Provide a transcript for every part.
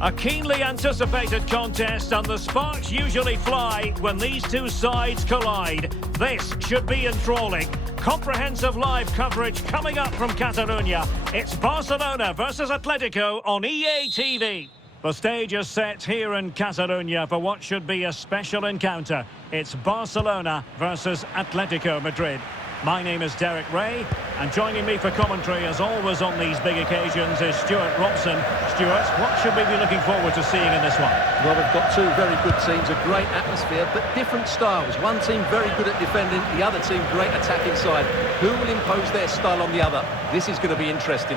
A keenly anticipated contest, and the sparks usually fly when these two sides collide. This should be enthralling. Comprehensive live coverage coming up from Catalonia. It's Barcelona versus Atletico on EA TV. The stage is set here in Catalonia for what should be a special encounter. It's Barcelona versus Atletico Madrid. My name is Derek Ray, and joining me for commentary, as always on these big occasions, is Stuart Robson. Stuart, what should we be looking forward to seeing in this one? Well, we've got two very good teams, a great atmosphere, but different styles. One team very good at defending, the other team great attacking side. Who will impose their style on the other? This is going to be interesting.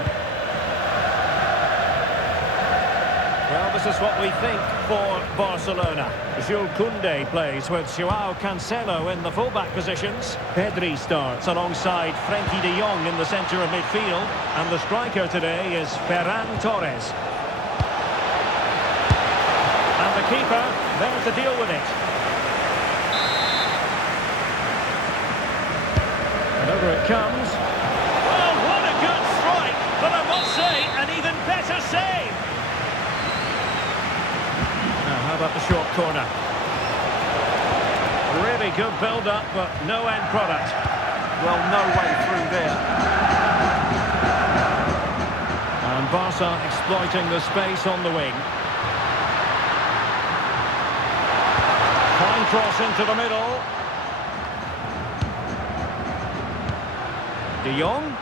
Well, this is what we think for Barcelona. Jules Koundé plays with Joao Cancelo in the fullback positions. Pedri starts alongside Frenkie de Jong in the centre of midfield. And the striker today is Ferran Torres. And the keeper there to deal with it. And over it comes. Well, what a good strike! But I must say, an even better save! How about the short corner? Really good build-up, but no end product. Well, no way through there. And Barca exploiting the space on the wing. Fine cross into the middle. De Jong.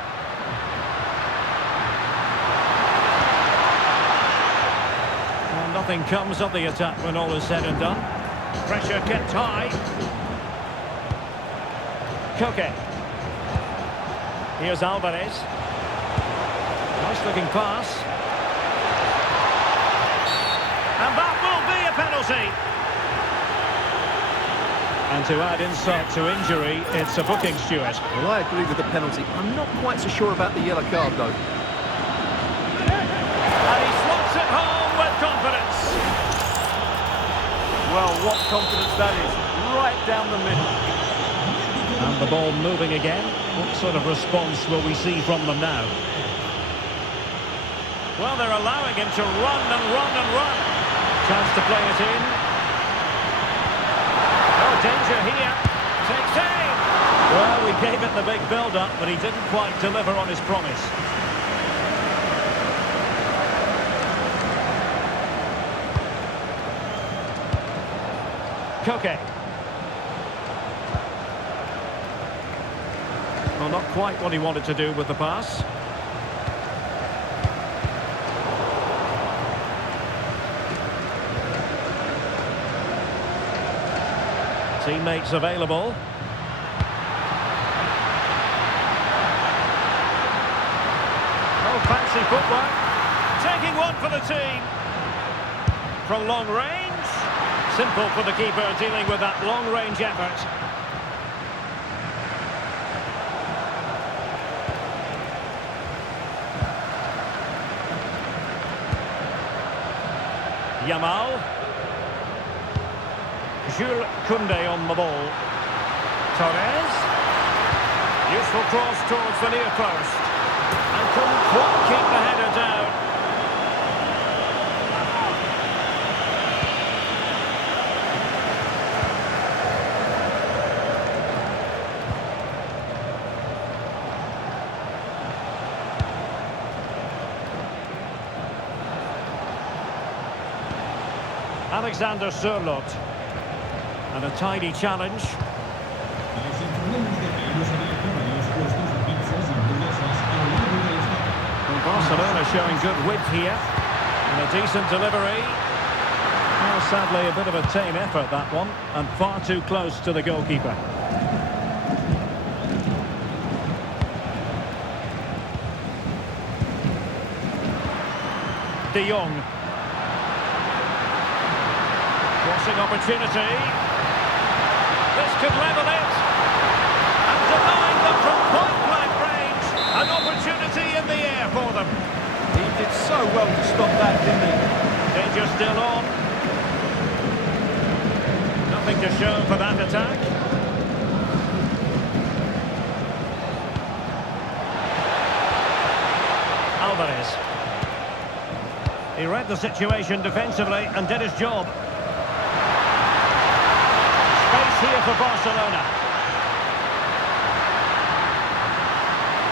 Nothing comes of the attack when all is said and done. Pressure kept high. Koke. Here's Alvarez. Nice looking pass. And that will be a penalty. And to add insult to injury, it's a booking, Stuart. Well, I agree with the penalty. I'm not quite so sure about the yellow card, though. And he slots it home with confidence. Well, what confidence that is, right down the middle. And the ball moving again. What sort of response will we see from them now? Well, they're allowing him to run and run and run. Chance to play it in. Oh, danger here. Takes aim. Well, we gave it the big build-up, but he didn't quite deliver on his promise. Koke. Well, not quite what he wanted to do with the pass. Teammates available. Oh, fancy footwork. Taking one for the team. From long range. Simple for the keeper dealing with that long-range effort. Yamal. Jules Koundé on the ball. Torres. Useful cross towards the near post. And couldn't quite keep the header down. Alexander Sørloth. And a tidy challenge. Well, Barcelona showing good width here. And a decent delivery. Well, sadly, a bit of a tame effort, that one. And far too close to the goalkeeper. De Jong. Crossing opportunity. This could level it. And denying them from point-blank range. An opportunity in the air for them. He did so well to stop that, didn't he? Danger still on. Nothing to show for that attack. Alvarez. He read the situation defensively and did his job. Space here for Barcelona.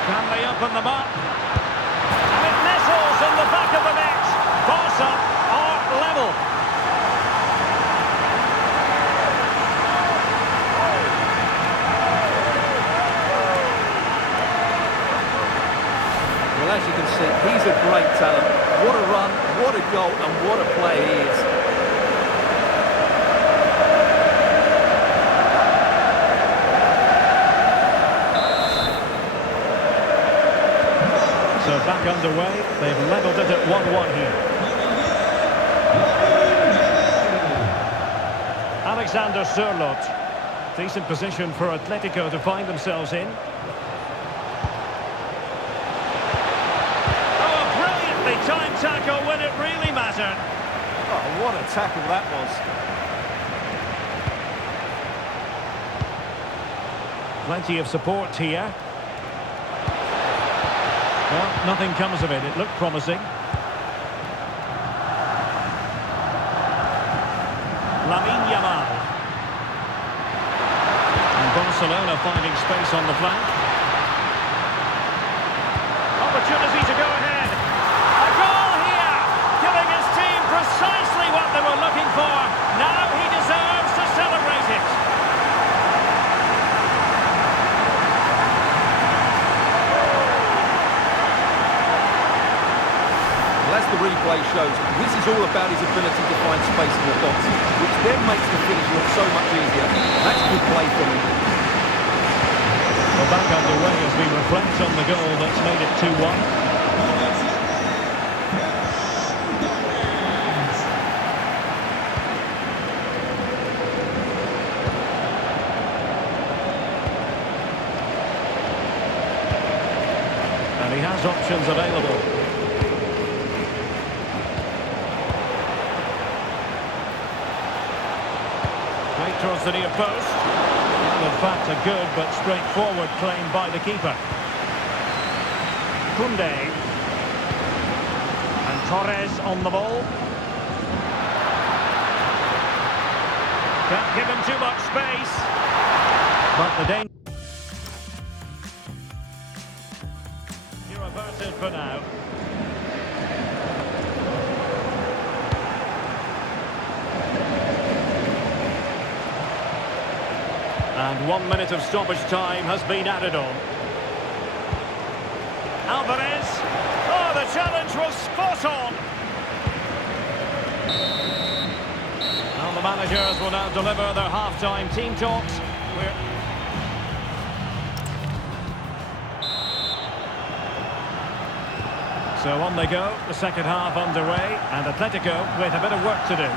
Can they open them up? And it nestles in the back of the net. Barca are level. Well, as you can see, he's a great talent. What a run, what a goal, and what a play he is. So back underway, they've levelled it at 1-1 here. Alexander Sørloth. Decent position for Atletico to find themselves in. Oh, brilliantly timed tackle when it really mattered. Oh, what a tackle that was. Plenty of support here. Well, nothing comes of it. It looked promising. Lamine Yamal. And Barcelona finding space on the flank. Opportunity to go ahead. A goal here, giving his team precisely what they were looking for. Now he deserves to celebrate it. Well, as the replay shows, this is all about his ability to find space in the box, which then makes the finish look so much easier. That's good play from him. We're back underway as we reflect on the goal that's made it 2-1. And he has options available. Right towards the near post. In fact, a good but straightforward claim by the keeper. Koundé. And Torres on the ball. Can't give him too much space. But the danger... You're averted for now. And 1 minute of stoppage time has been added on. Alvarez. Oh, the challenge was spot on. Well, the managers will now deliver their half-time team talks. So on they go, the second half underway, and Atletico with a bit of work to do.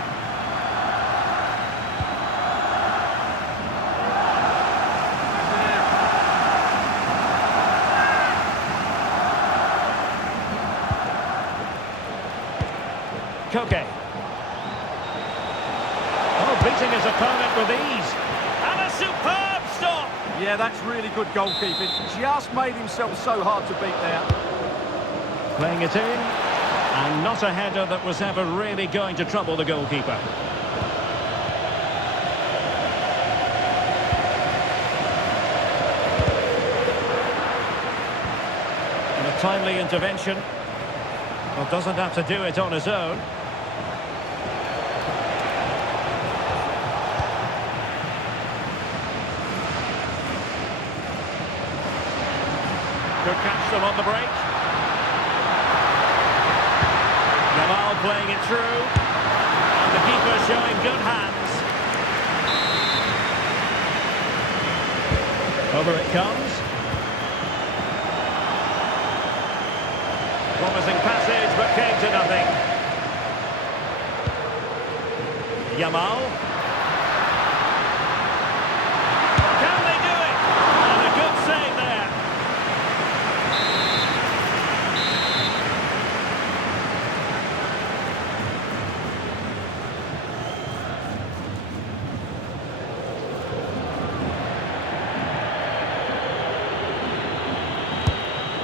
Koke. Oh, beating his opponent with ease. And a superb stop! Yeah, that's really good goalkeeping. Just made himself so hard to beat there. Playing it in. And not a header that was ever really going to trouble the goalkeeper. And a timely intervention. Well, doesn't have to do it on his own. Could catch them on the break. Yamal playing it through. And the keeper showing good hands. Over it comes. Promising passage, but came to nothing. Yamal. Can they do it? And a good save there.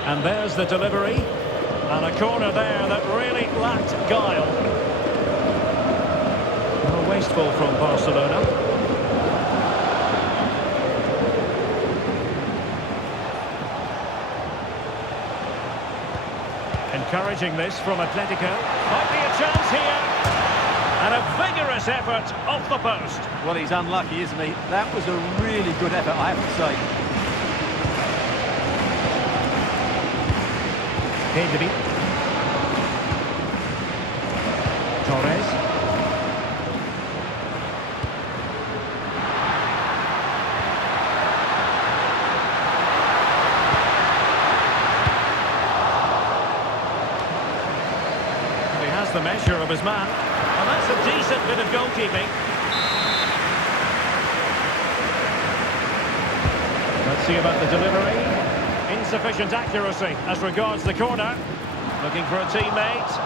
And there's the delivery. And a corner there that really lacked guile. Well, wasteful from Barcelona. Encouraging this from Atletico. Might be a chance here. And a vigorous effort off the post. Well, he's unlucky, isn't he? That was a really good effort, I have to say. Pedri. Torres. He has the measure of his man. And that's a decent bit of goalkeeping. Let's see about the delivery. Insufficient accuracy as regards the corner. Looking for a teammate.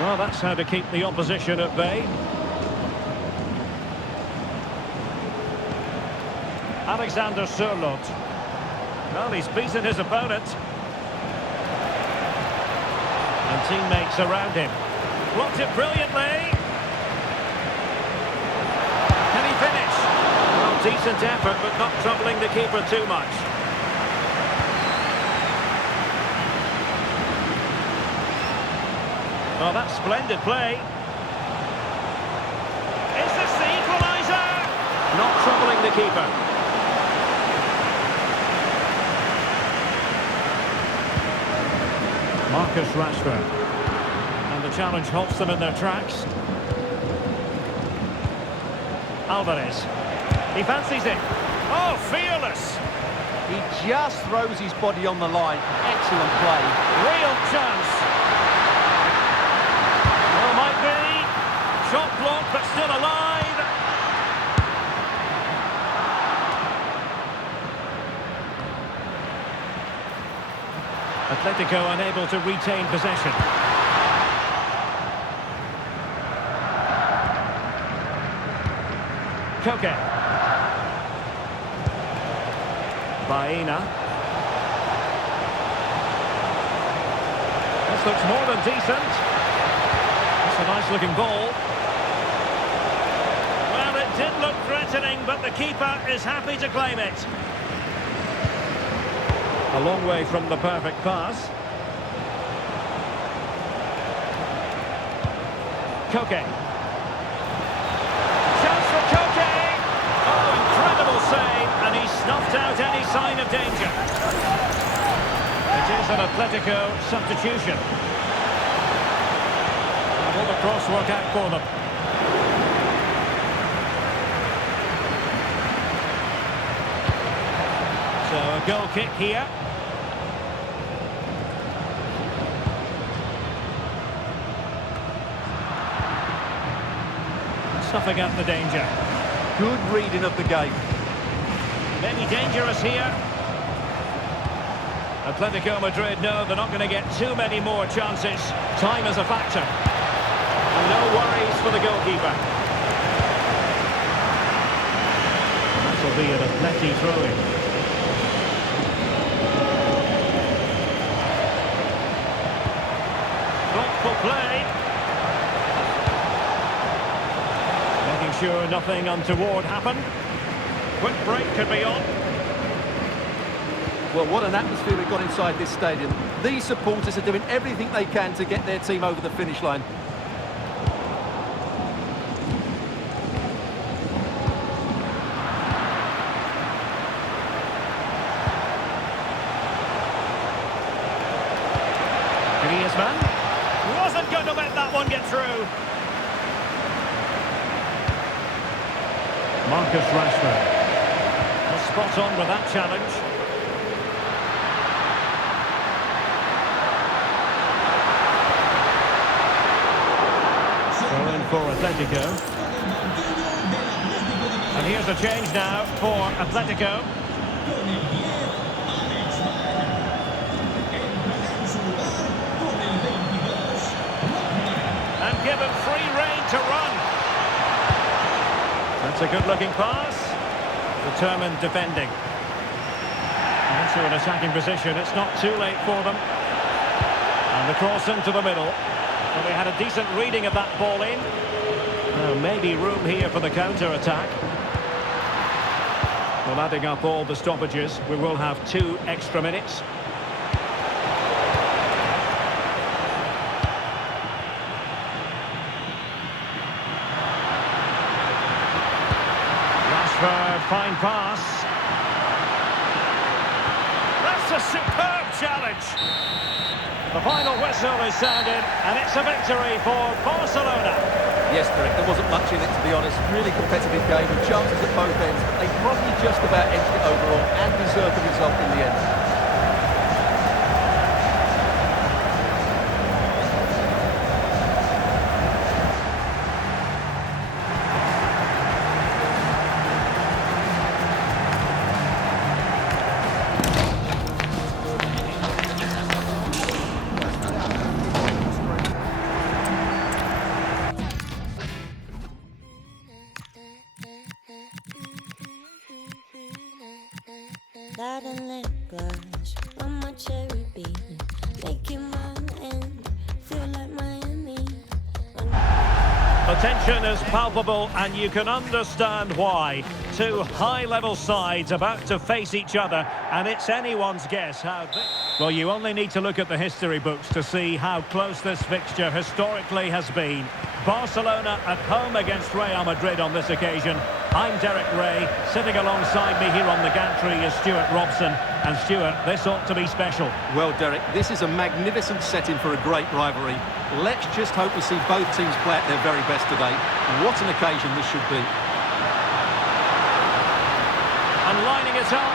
Well, that's how to keep the opposition at bay. Alexander Sørloth. Well, he's beaten his opponent. And teammates around him. Blocked it brilliantly. Can he finish? Well, decent effort, but not troubling the keeper too much. Oh, that's splendid play. Is this the equaliser? Not troubling the keeper. Marcus Rashford. And the challenge halts them in their tracks. Alvarez. He fancies it. Oh, fearless. He just throws his body on the line. Excellent play. Real chance. Well, might be. Shot blocked, but still alive. Atletico unable to retain possession. Koke. Baena. This looks more than decent. It's a nice looking ball. Well, it did look threatening, but the keeper is happy to claim it. A long way from the perfect pass. Koke. Chance for Koke! Oh, incredible save, and he snuffed out any sign of danger. It is an Atletico substitution. And will the cross work out for them? So a goal kick here. Snuffing out the danger. Good reading of the game. Maybe dangerous here. Atletico Madrid know they're not going to get too many more chances. Time is a factor. And no worries for the goalkeeper. This will be an Atleti throw-in. Thoughtful play. Making sure nothing untoward happened. Quick break could be on. Well, what an atmosphere we've got inside this stadium. These supporters are doing everything they can to get their team over the finish line. Griezmann wasn't going to let that one get through. Marcus Rashford. Well, spot on with that challenge. Throw in for Atletico. And here's a change now for Atletico. And given free rein to run. That's a good-looking pass. Determined defending. Into an attacking position. It's not too late for them. And the cross into the middle. Well, they had a decent reading of that ball in. Now, maybe room here for the counter-attack. Well, adding up all the stoppages, we will have 2 extra minutes. Rashford, fine pass. That's a superb challenge. The final whistle is sounded, and it's a victory for Barcelona. Yes, Derek, there wasn't much in it, to be honest. Really competitive game with chances at both ends. They probably just about edged it overall and deserved the result in the end. Got a lip gloss on my cherry beat, making my end feel like Miami. The tension is palpable, and you can understand why. 2 high-level sides about to face each other, and it's anyone's guess how... Well, you only need to look at the history books to see how close this fixture historically has been. Barcelona at home against Real Madrid on this occasion. I'm Derek Ray. Sitting alongside me here on the gantry is Stuart Robson. And Stuart, this ought to be special. Well, Derek, this is a magnificent setting for a great rivalry. Let's just hope we see both teams play at their very best today. What an occasion this should be. And lining it up.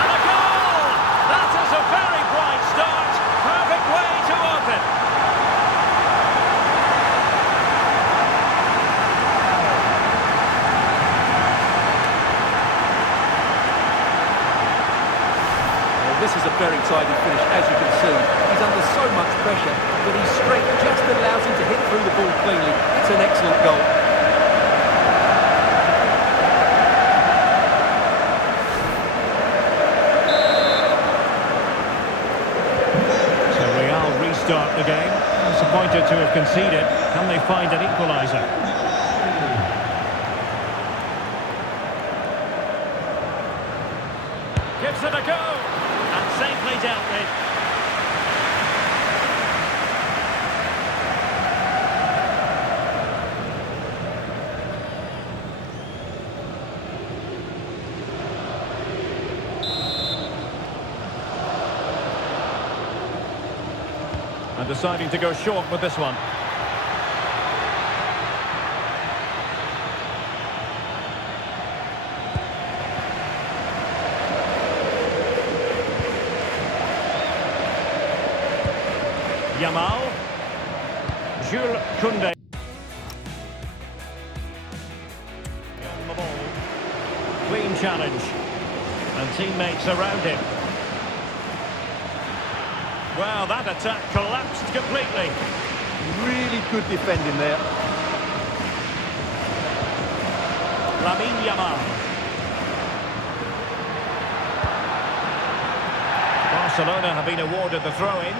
And a goal! That is a very bright start. Perfect way to open. This is a very tidy finish, as you can see. He's under so much pressure, but his strength just allows him to hit through the ball cleanly. It's an excellent goal. So Real restart the game. Disappointed to have conceded. Can they find an equaliser? Gives it a go. Safely dealt with. And deciding to go short with this one. Yamal, Jules Koundé. On the ball. Clean challenge. And teammates around him. Well, that attack collapsed completely. Really good defending there. Lamine Yamal. Barcelona have been awarded the throw-in.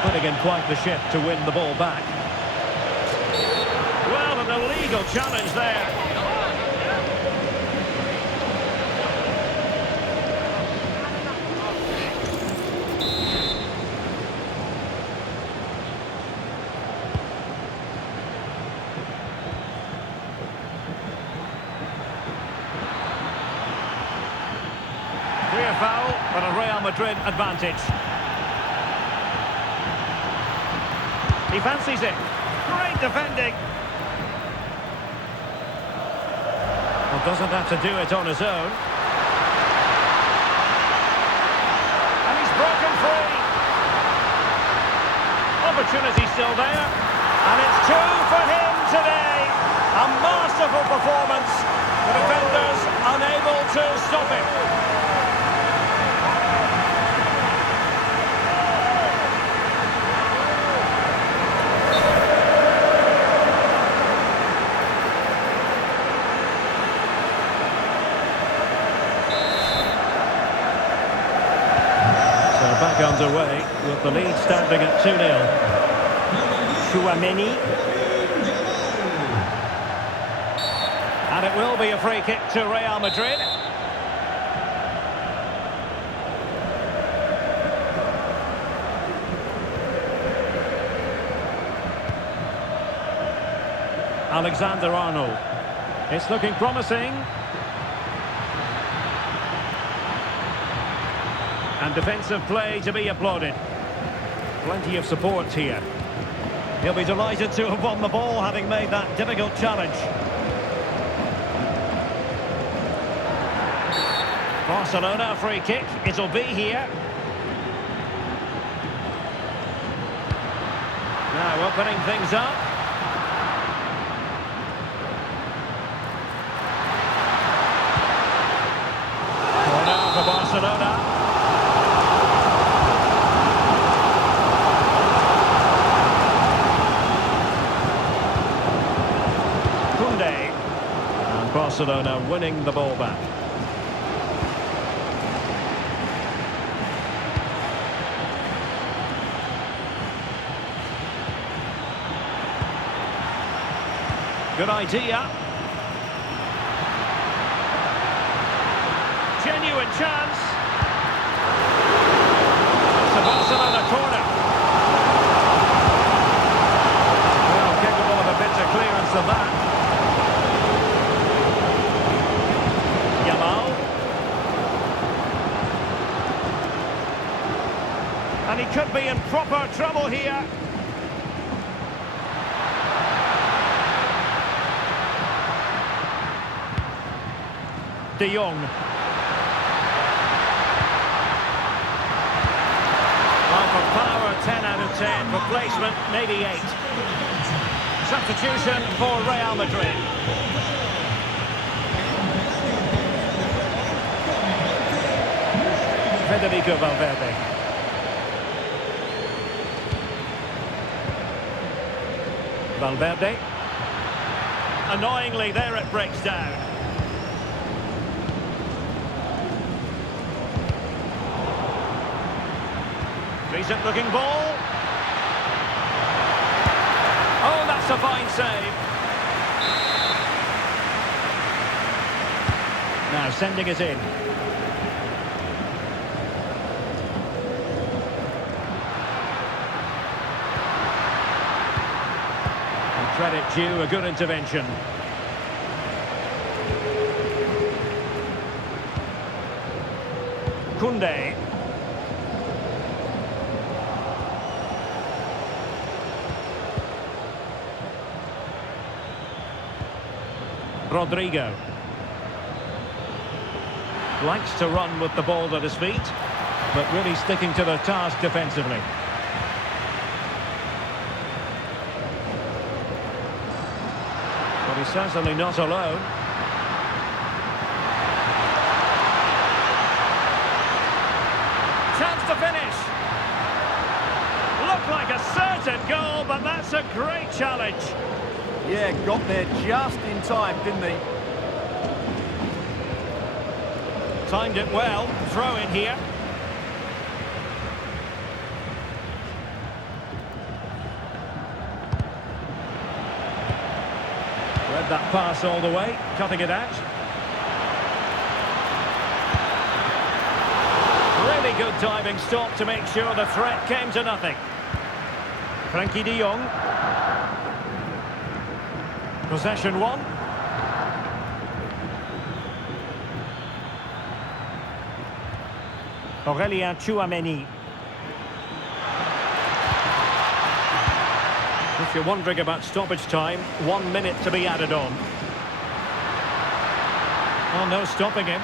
Putting in quite the shift to win the ball back. Well, an illegal challenge there. Clear foul, but a Real Madrid advantage. He fancies it. Great defending. Well, doesn't have to do it on his own. And he's broken free. Opportunity still there. And it's 2 for him today. A masterful performance. The defenders unable to stop it. with the lead standing at 2-0. Chouameni. And it will be a free kick to Real Madrid. Alexander-Arnold. It's looking promising. And defensive play to be applauded. Plenty of support here. He'll be delighted to have won the ball, having made that difficult challenge. Barcelona, a free kick. It'll be here. Now opening things up. Corner for Barcelona. And Barcelona winning the ball back. Good idea. Genuine chance. It's a Barcelona corner. Well, capable of a better clearance than that. Yamal. And he could be in proper trouble here. De Jong. Well, for power, 10 out of 10. For placement, maybe 8. Substitution for Real Madrid. Federico Valverde. Valverde. Annoyingly, there it breaks down. Decent looking ball. Oh, that's a fine save. Now sending it in. And credit due, a good intervention. Koundé. Rodrigo. Likes to run with the ball at his feet, but really sticking to the task defensively. But he's certainly not alone. Chance to finish. Looked like a certain goal, but that's a great challenge. Yeah, got there just in time, didn't he? Timed it well. Throw in here. Read that pass all the way, cutting it out. Really good diving stop to make sure the threat came to nothing. Frenkie de Jong. Possession one. Aurélien Chouameni. If you're wondering about stoppage time, 1 minute to be added on. Oh, no stopping him.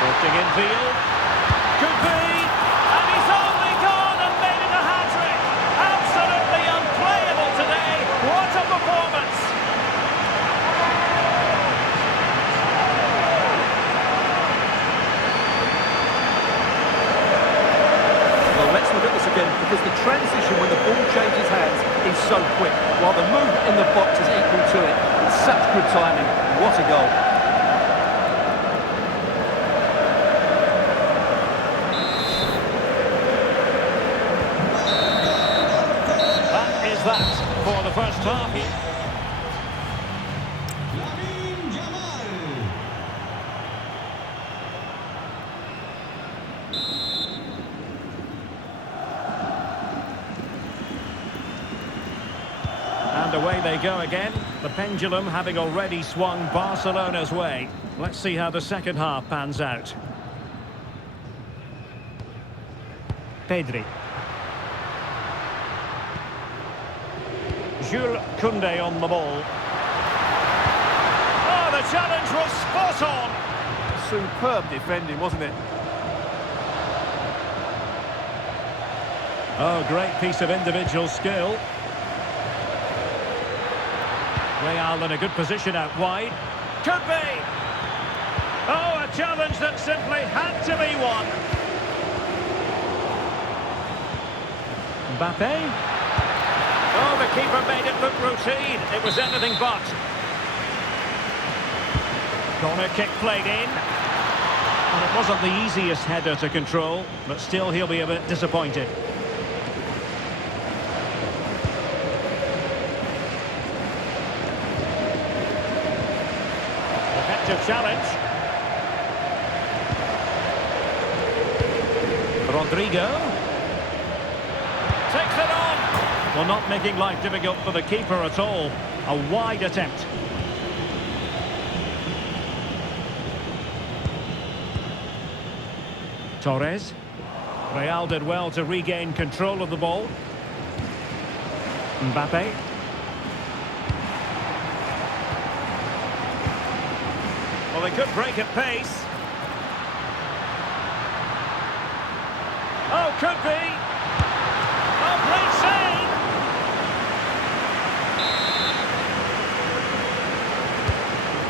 Drifting infield. Could be. And he's only gone and made it a hat-trick. Absolutely unplayable today. What a performance. Well, let's look at this again, because the transition when the ball changes hands is so quick, while the movement in the box is equal to it. It's such good timing. What a goal. half. And away they go again. The pendulum having already swung Barcelona's way. Let's see how the second half pans out. Pedri. Jules Koundé on the ball. Oh, the challenge was spot on. Superb defending, wasn't it? Oh, great piece of individual skill. Real in a good position out wide. Could be. Oh, a challenge that simply had to be won. Mbappe. Oh, the keeper made it look routine. It was anything but. Corner kick played in. And it wasn't the easiest header to control, but still he'll be a bit disappointed. Effective challenge. Rodrigo. Takes it on. Well, not making life difficult for the keeper at all. A wide attempt. Torres. Real did well to regain control of the ball. Mbappe. Well, they could break at pace. Oh, could be. Oh, great save.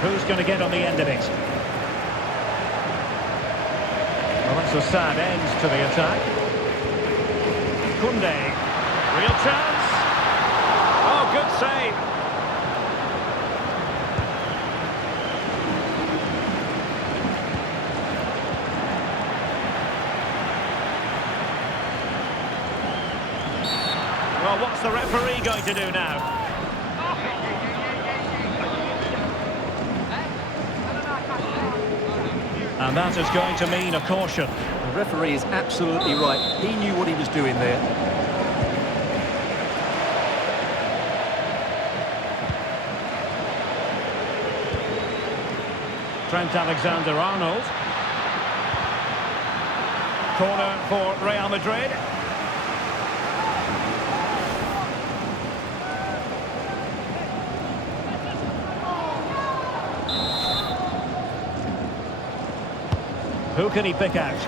Who's going to get on the end of it? Well, that's a sad end to the attack. Koundé. Real chance. Oh, good save. Well, what's the referee going to do now? And that is going to mean a caution. The referee is absolutely right. He knew what he was doing there. Trent Alexander-Arnold. Corner for Real Madrid. Who can he pick out?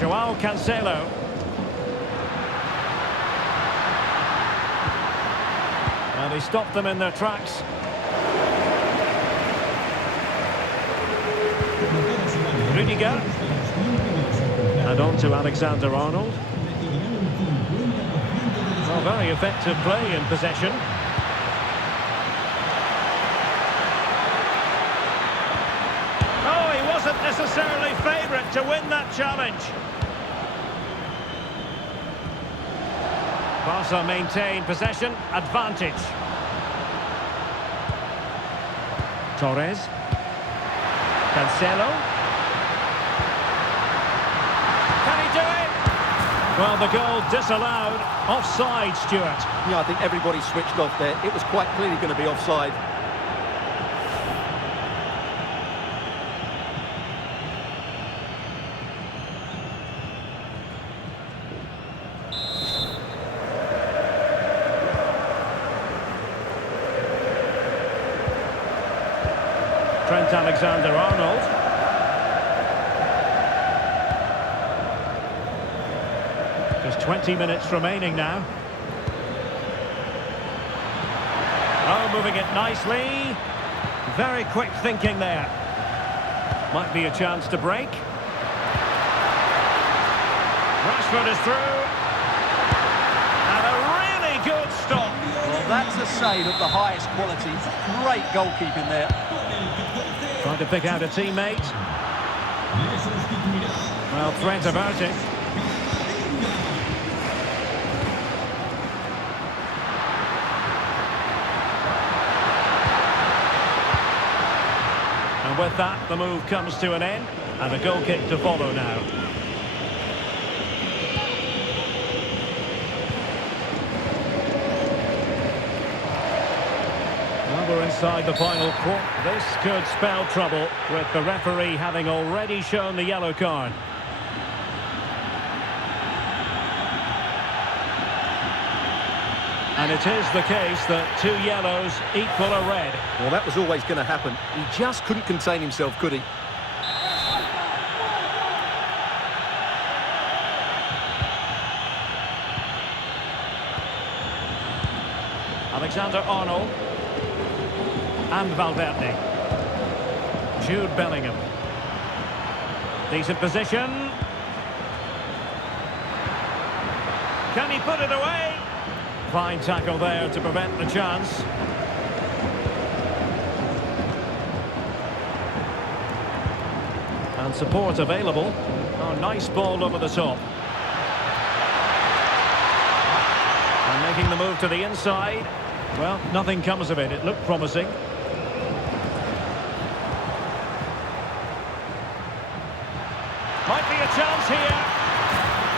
Joao Cancelo. And he stopped them in their tracks. Rudiger. And on to Alexander-Arnold. Well, very effective play in possession. Wasn't necessarily favourite to win that challenge. Barca maintain possession, advantage. Torres. Cancelo. Can he do it? Well, the goal disallowed. Offside, Stuart. Yeah, I think everybody switched off there. It was quite clearly going to be offside. Trent Alexander-Arnold. Just 20 minutes remaining now. Oh, moving it nicely. Very quick thinking there. Might be a chance to break. Rashford is through. And a really good stop. Well, that's a save of the highest quality. Great goalkeeping there. Trying to pick out a teammate. Well, threat about it. And with that, the move comes to an end, and a goal kick to follow now. Well, we're inside the final quarter. This could spell trouble, with the referee having already shown the yellow card. And it is the case that 2 yellows equal a red. Well, that was always going to happen. He just couldn't contain himself, could he? Alexander-Arnold. And Valverde. Jude Bellingham. Decent position. Can he put it away? Fine tackle there to prevent the chance. And support available. Oh, nice ball over the top. And making the move to the inside. Well, nothing comes of it. It looked promising. Might be a chance here.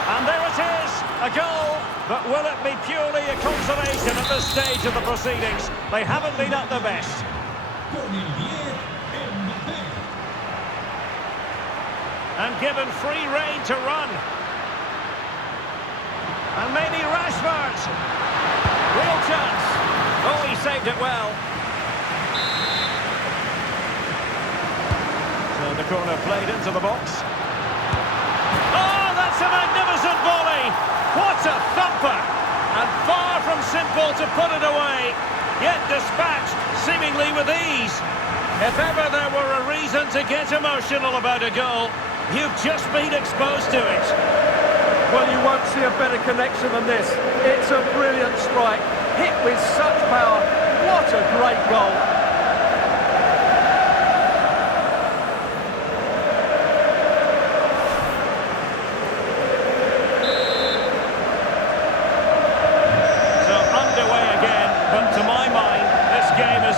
And there it is, a goal. But will it be purely a consolation at this stage of the proceedings? They haven't been at their best. And given free rein to run. And maybe Rashford. Real chance. Oh, he saved it well. So the corner played into the box. Oh, that's a magnificent volley. What a thumper! And far from simple to put it away, yet dispatched seemingly with ease. If ever there were a reason to get emotional about a goal, you've just been exposed to it. Well, you won't see a better connection than this. It's a brilliant strike, hit with such power. What a great goal.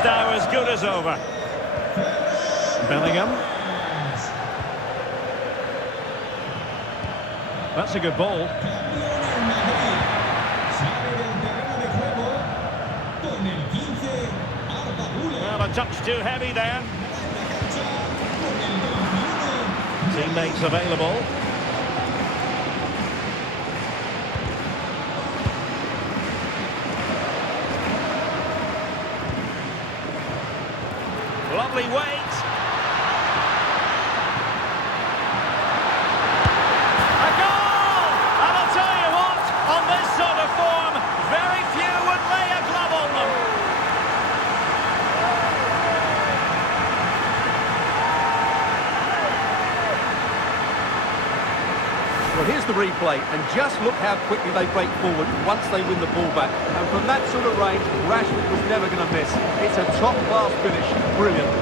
Now as good as over. Bellingham. That's a good ball. Well, a touch too heavy there. Teammates available. Lovely weight. A goal! And I'll tell you what, on this sort of form, very few would lay a glove on them. Well, here's the replay, and just look how quickly they break forward once they win the ball back. And from that sort of range, Rashford was never going to miss. It's a top-class finish. Brilliant.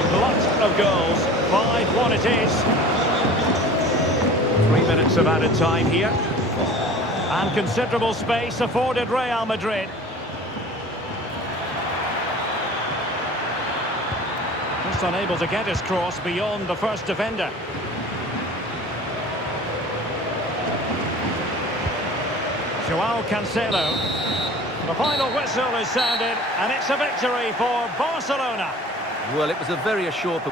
A lot of goals. 5-1 it is. 3 minutes of added time here. And considerable space afforded Real Madrid. Just unable to get his cross beyond the first defender. Joao Cancelo. The final whistle is sounded, and it's a victory for Barcelona. Well, it was a very assured